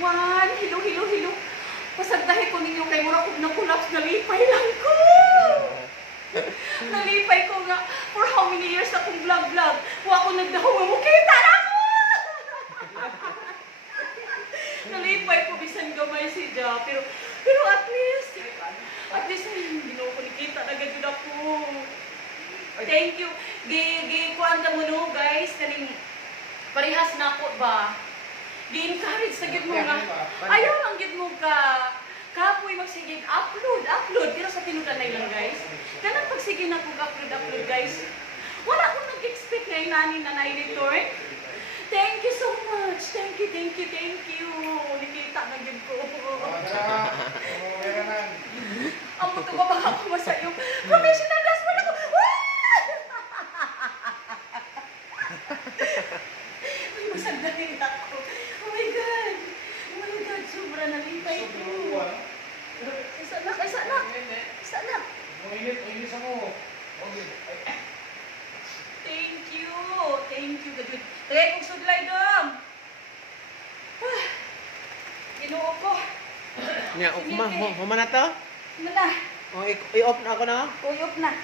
everyone! Hello, hello, hello! Pasagdahin ko ninyo kay mura kung na-collapse, nalipay lang ko! Nalipay ko nga, for how many years akong vlog-vlog. Wa ko nagdahong mo, kita na ko! Nalipay ko, bisan gamay si Ja, pero at least, hindi na ako nakita na ganyan ako. Thank you. Kuwanta mo no, guys, kaning parehas na ako ba? Gi-encourage sa gid mo nga. Ayaw lang gid mo ka. Kapoy magsigig upload. Pero sa tinuganay lang, guys. Kanang pagsige na kong upload, guys. Wala akong nag-expect na inani na na-return. Thank you so much. Thank you. Nakita na gid ko. Ang magkababa ako masayong professional dance mo na ko. Ay, masagdahin ako. Oh my God. Sobra nalipay ko. Isa na. Inis ako. Thank you. Good. Tagay kong sudlay dong. Ginoo ko. Nya, humana to? Ano na? I-off na ako na. Uyok na.